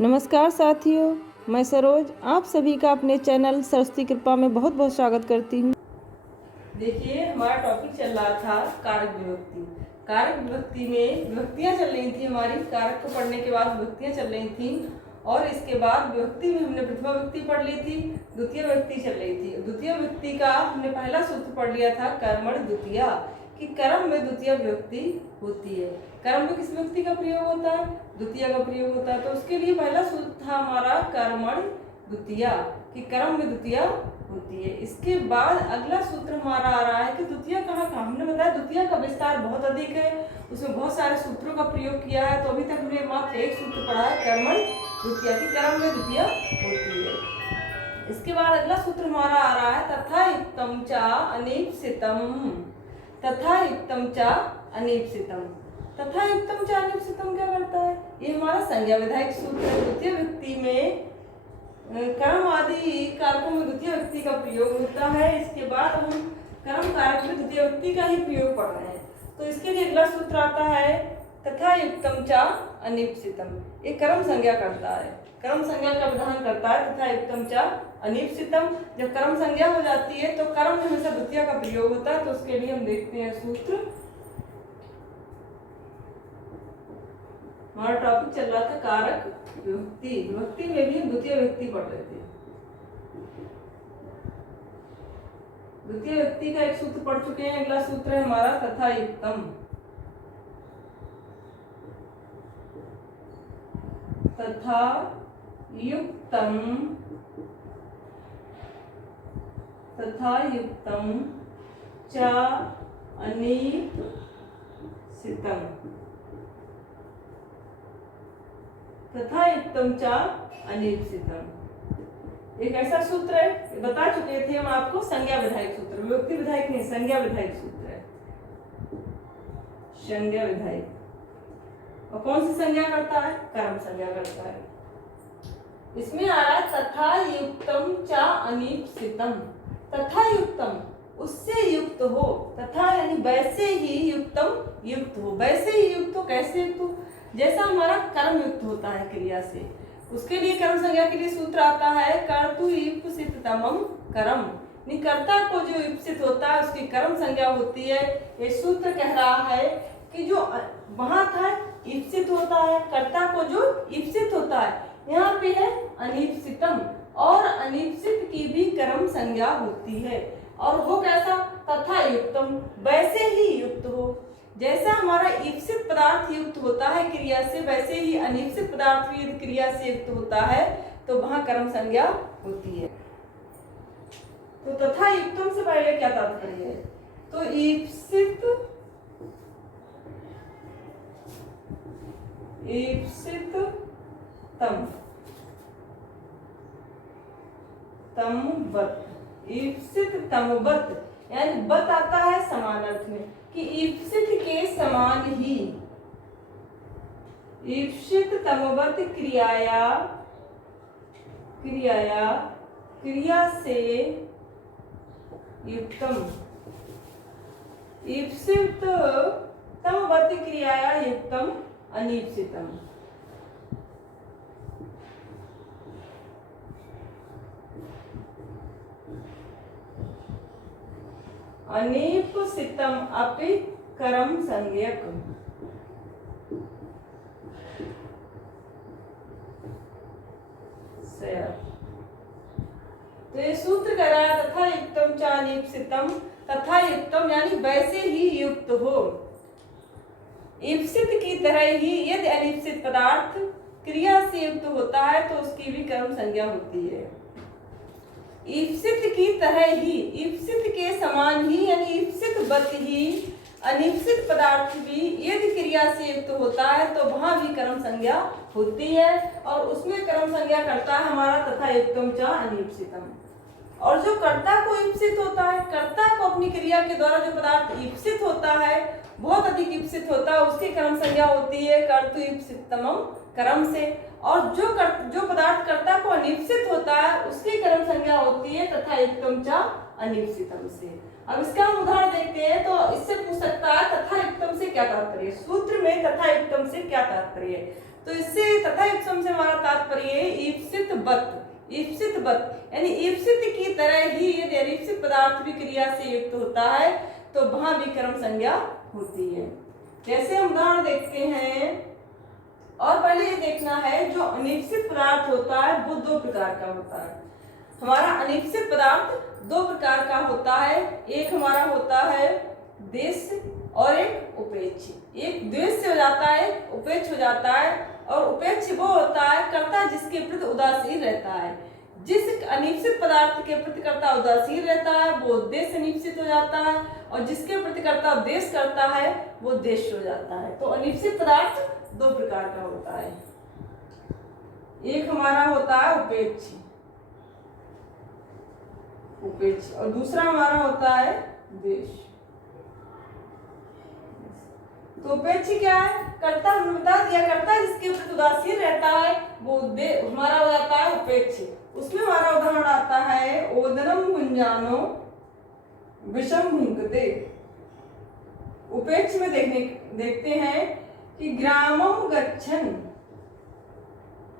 नमस्कार साथियों, मैं सरोज आप सभी का अपने चैनल सरस्वती कृपा में बहुत बहुत स्वागत करती हूँ। देखिए, हमारा टॉपिक चल रहा था कारक विभक्ति। कारक विभक्ति में विभक्तियां चल रही थी हमारी। कारक को पढ़ने के बाद विभक्तियां चल रही थी और इसके बाद विभक्ति में हमने प्रथमा विभक्ति पढ़ ली थी, द्वितीय विभक्ति चल रही थी। द्वितीय विभक्ति का हमने पहला सूत्र पढ़ लिया था कर्मण द्वितीया, कि कर्म में द्वितीय विभक्ति होती है। कर्म में किस विभक्ति का प्रयोग होता है? द्वितीय का प्रयोग होता है। तो उसके लिए पहला सूत्र था हमारा कर्मण द्वितीया, कि कर्म में द्वितीय होती है। इसके बाद अगला सूत्र हमारा आ रहा है कि द्वितीय कहाँ कहाँ। हमने बताया द्वितीय का विस्तार बहुत अधिक है, उसमें बहुत सारे सूत्रों का प्रयोग किया है। तो अभी तक हमने मात्र एक सूत्र पढ़ा है कर्मण द्वितीय, कि कर्म में द्वितीय होती है। इसके बाद अगला सूत्र हमारा आ रहा है तथा युक्तम च अनीप्सितम। तथा युक्तम च अनीप्सितम। तथा युक्तम च अनीप्सितम क्या करता है? ये हमारा संज्ञा विधायक सूत्र है। द्वितीय विभक्ति में कर्म आदि कारकों में द्वितीय विभक्ति का प्रयोग होता है। इसके बाद हम कर्म कारक में द्वितीय विभक्ति का ही प्रयोग पढ़ रहे हैं। तो इसके लिए अगला सूत्र आता है तथा युक्तम च अनीप्सितम। ये कर्म संज्ञा करता है, कर्म संज्ञा का विधान करता है। तथा युक्तम च अनीप्सितम, जब कर्म संज्ञा हो जाती है तो कर्म में हमेशा द्वितीय का प्रयोग होता है। तो उसके लिए हम देखते हैं सूत्र। हमारा टॉपिक चल रहा था कारक विभक्ति। विभक्ति में भी हम द्वितीय विभक्ति पढ़ रहे थे। द्वितीय विभक्ति का एक सूत्र पढ़ चुके हैं। अगला सूत्र है हमारा तथा युक्तम। तथा युक्तम, तथा युक्तम च अनीप्सितम। तथा युक्तम च अनीप्सितम एक ऐसा सूत्र है, बता चुके थे हम आपको, संज्ञा विधायक सूत्र। विभक्ति विधायक नहीं, संज्ञा विधायक सूत्र है। संज्ञा विधायक। और कौन सी संज्ञा करता है? कर्म संज्ञा करता है। इसमें आ रहा है तथा युक्तम च अनीप्सितम। तथा युक्तम, उससे युक्त हो। तथा यानी वैसे ही, युक्तम युक्त हो, वैसे ही युक्त हो। कैसे युक्त हो? जैसा हमारा कर्म युक्त होता है क्रिया से। उसके लिए कर्म संज्ञा के लिए सूत्र आता है कर्तु ईप्सिततमं कर्म। कर्ता को जो ईप्सित होता है उसकी कर्म संज्ञा होती है। ये सूत्र कह रहा है कि जो वहां था ईप्सित होता है, कर्ता को जो ईप्सित होता है, यहाँ पे है अनीप्सितम। और अनीप्सित की भी कर्म संज्ञा होती है। और वो कैसा? तथा युक्तम, वैसे ही युक्त हो। जैसा हमारा ईप्सित पदार्थ युक्त होता है क्रिया से, वैसे ही अनीप्सित पदार्थ भी यदि क्रिया से युक्त होता है तो वहां कर्म संज्ञा होती है। तो तथा युक्तम से पहले क्या तात्पर्य है? तो ईप्सित, ईप्सित तम, तमवत। ईप्सित तमवत यानी बत आता है समान अर्थ में, कि ईप्सित के समान ही। ईप्सित तमवत क्रियाया, क्रियाया, क्रिया से युक्तम। ईप्सित तमवत क्रियाया युक्तम अनीप्सितम। अनीप्सितम अपि कर्म संज्ञक। तो ये सूत्र कह रहा है तथा युक्तम च अनीप्सितम। तथा युक्तम यानी वैसे ही युक्त हो। ईप्सित की तरह ही यदि अनीप्सित पदार्थ क्रिया से युक्त होता है तो उसकी भी कर्म संज्ञा होती है। ईप्सित की तरह ही, ईप्सित के समान ही, यानी ईप्सित वत ही अनीप्सित पदार्थ भी यदि क्रिया से युक्त होता है तो वहां भी कर्म संज्ञा होती है। और उसमें कर्म संज्ञा करता है हमारा तथा युक्तम च अनीप्सितम। और जो कर्ता को ईप्सित होता है, कर्ता को अपनी क्रिया के द्वारा जो पदार्थ ईप्सित होता है, बहुत अधिक ईप्सित होता है, उसकी कर्म संज्ञा होती है कर्तु ईप्सिततमं कर्म से। और जो पदार्थ कर्ता को अनीप्सित होता है उसकी कर्म संज्ञा होती है तथा युक्तम च अनीप्सितम से। अब इसका हम उदाहरण देखते हैं। तो इससे पूछ सकता है तथा युक्तम से क्या तात्पर्य, सूत्र में तथा युक्तम से क्या तात्पर्य। तो इससे तथा युक्तम ईप्सितम से हमारा तात्पर्य है ईप्सित बत, ईप्सित बत यानी ईप्सित की तरह ही यदि अनीप्सित पदार्थ भी क्रिया से युक्त होता है तो वहां भी कर्म संज्ञा होती है। जैसे हम उदाहरण देखते हैं, और पहले ये देखना है जो अनीप्सित पदार्थ होता है वो दो प्रकार का होता है। हमारा अनीप्सित पदार्थ दो प्रकार का होता है, एक हमारा होता है देश और एक उपेक्ष। एक द्वेष से हो जाता है, उपेक्ष हो जाता है, और उपेक्ष वो होता है कर्ता जिसके प्रति उदासीन रहता है। जिस अनीप्सित पदार्थ के प्रति कर्ता उदासीन रहता है वो देश अनीप्सित हो जाता है, और जिसके प्रति कर्ता देश करता है वो देश हो जाता है। तो अनीप्सित पदार्थ दो प्रकार का होता है, एक हमारा होता है उपेक्ष, उपेक्ष, और दूसरा हमारा होता है देश। तो उपेक्ष क्या है? कर्ता, हमने बता दिया कर्ता जिसके प्रति उदासीन रहता है वो हमारा हो जाता है उपेक्ष। उसमें हमारा उदाहरण आता है ओदनम भुंजानो विषम भुंक्ते। उपेक्ष में देखते हैं कि ग्रामम गच्छन,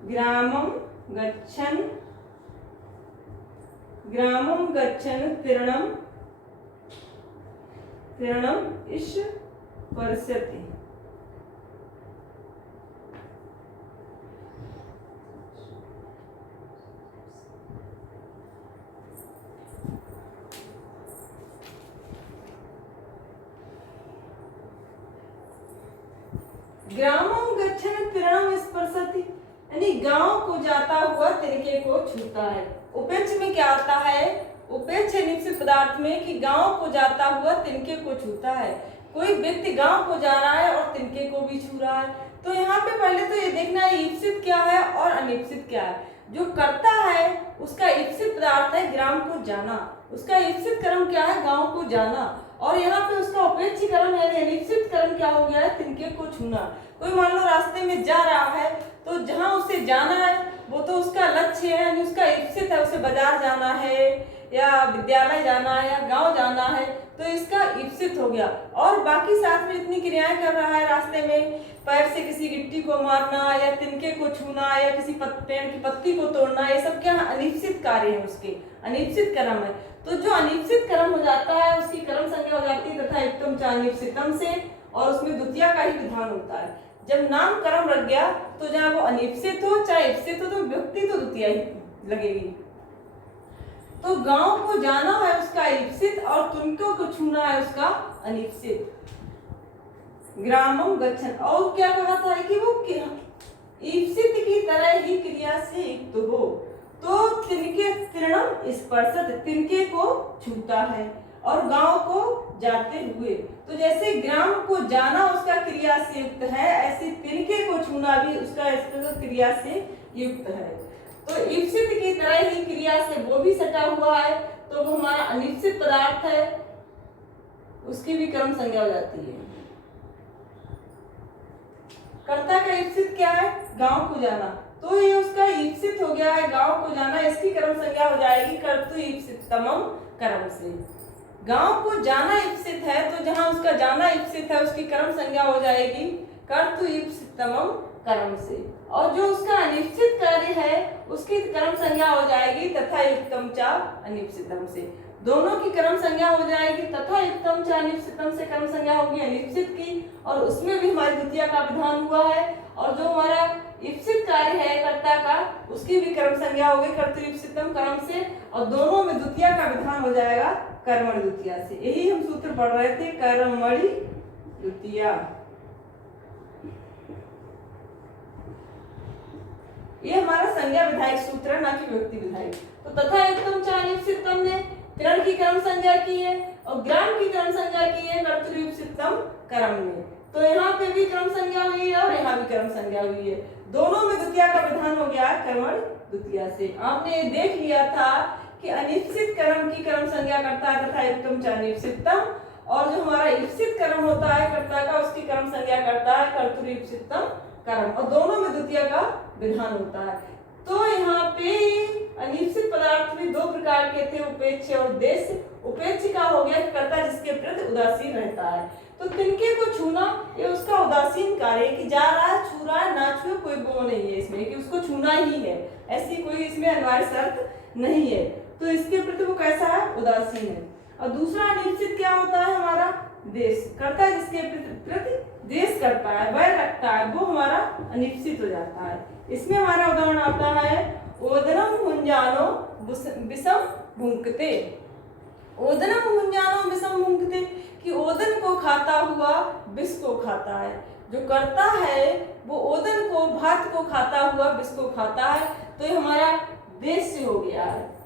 ग्रामम गच्छन, ग्रामम गच्छन तीर्णम, तीर्णम इश स्पर्शति। ग्रामम गच्छन तीर्णम स्पर्शति यानी गांव को जाता हुआ तिनके को छूता है। उपेक्ष में क्या आता है? उपेक्ष अनिश्चित पदार्थ में कि गांव को जाता हुआ तिनके को छूता है। कोई व्यक्ति गांव को जा रहा है और तिनके को भी छू रहा है। तो यहाँ पे पहले तो ये देखना है ईप्सित क्या है और अनिश्चित क्या है। जो कर्ता है उसका ईप्सित पदार्थ है ग्राम को जाना, उसका ईप्सित कर्म क्या है? गांव को जाना। और यहाँ पे उसका उपेक्षी कर्म यानी अनिश्चित कर्म क्या हो गया है? तिनके को छूना। कोई मान लो रास्ते में जा रहा है तो जहाँ उसे जाना है वो तो उसका लक्ष्य है यानी उसका ईप्सित है, उसे बाजार जाना है या विद्यालय जाना है या गांव जाना है, तो इसका ईप्सित हो गया। और बाकी साथ में इतनी क्रियाएं कर रहा है रास्ते में, पैर से किसी गिट्टी को मारना या तिनके को छूना या किसी पेड़ की पत्ती को तोड़ना, ये सब क्या अनिश्चित कार्य है, उसके अनिश्चित कर्म है। तो जो अनिश्चित कर्म हो जाता है उसकी कर्म संज्ञा हो जाती है तथा युक्तम च अनिश्चितम से, और उसमें द्वितीया का ही विधान होता है। जब नाम कर्म लग गया तो जहाँ वो अनिश्चित हो चाहे ईप्सित हो तो व्यक्ति तो द्वितीया ही लगेगी। तो गांव को जाना है उसका ईप्सित और तुमको को छूना है उसका अनिश्चित। ग्रामम गच्छन, और क्या कहा था कि वो ईप्सित की तरह ही क्रिया से युक्त हो, तो तिनके तीर्णम स्पर्शत तिनके को छूता है और गांव को जाते हुए। तो जैसे ग्राम को जाना उसका क्रिया से युक्त है, ऐसे तिनके को छूना भी उसका क्रिया से युक्त है। तो ईप्सित की तरह ही क्रिया से वो भी सटा हुआ है, तो वो हमारा अनिश्चित पदार्थ है, उसकी भी कर्म संज्ञा हो जाती है। कर्ता का ईप्सित क्या है? गांव को जाना, तो ये उसका ईप्सित हो गया है गांव को जाना, इसकी कर्म संज्ञा हो जाएगी कर्तु ईप्सितमम कर्म से। गांव को जाना ईप्सित है तो जहां उसका जाना ईप्सित है उसकी कर्म संज्ञा हो जाएगी कर्तु ईप्सितमम कर्म से। और जो उसका अनिश्चित कार्य है उसकी कर्म संज्ञा हो जाएगी तथा युक्तम च अनिश्चितम से। दोनों की कर्म संज्ञा हो जाएगी, तथा युक्तम च अनिश्चितम से कर्म संज्ञा होगी अनिश्चित की, और उसमें भी हमारी द्वितीया का विधान हुआ है। और जो हमारा ईप्सित कार्य है कर्ता का उसकी भी कर्म संज्ञा होगी कर्तु ईप्सितम कर्म से, और दोनों में द्वितीया का विधान हो जाएगा कर्मणि द्वितीया से। यही हम सूत्र पढ़ रहे थे, कर्मणि द्वितीया। ये हमारा संज्ञा विधायक सूत्र है, ना कि व्यक्ति विधायक। तो तथा युक्तम च अनिश्चितम ने तीर्ण की कर्म संज्ञा की है और ग्राम की कर्म संज्ञा की है कर्तु ईप्सितम कर्म में। तो यहाँ पे भी कर्म संज्ञा हुई है और यहाँ भी कर्म संज्ञा हुई है, दोनों में द्वितीया का विधान हो गया कर्मणि द्वितीया से। आपने देख लिया था कि अनिश्चित कर्म की कर्म संज्ञा करता है तथा युक्तम च अनिश्चितम, और जो हमारा ईप्सित कर्म होता है कर्ता का उसकी कर्म संज्ञा करता है कर्तु ईप्सितम कर्म, और दोनों में द्वितीया का विधान होता है। तो यहाँ पे अनिश्चित पदार्थ भी दो प्रकार के थे, उपेक्ष और देश। उपेक्ष का हो गया कर्ता जिसके प्रति उदासीन रहता है, तो तिनके को छूना ये उसका उदासीन कार्य है कि जा रहा है, छू रहा है, ना छुए कोई वो नहीं है इसमें कि उसको छूना ही है, ऐसी कोई इसमें अनिवार्य शर्त नहीं है। तो इसके प्रति वो कैसा है, उदासीन है। और दूसरा अनिश्चित क्या होता है हमारा, देश करता है, जिसके प्रति देश करता है, वैर रखता है, वो हमारा अनिश्चित हो जाता है। इसमें हमारा उदाहरण आता है ओदनम भुंजानो विषम भुंक्ते। ओदनम भुंजानो विषम भुंक्ते कि ओदन को खाता हुआ विष को खाता है। जो करता है वो ओदन को, भात को खाता हुआ विष को खाता है। तो ये हमारा देश से हो गया है।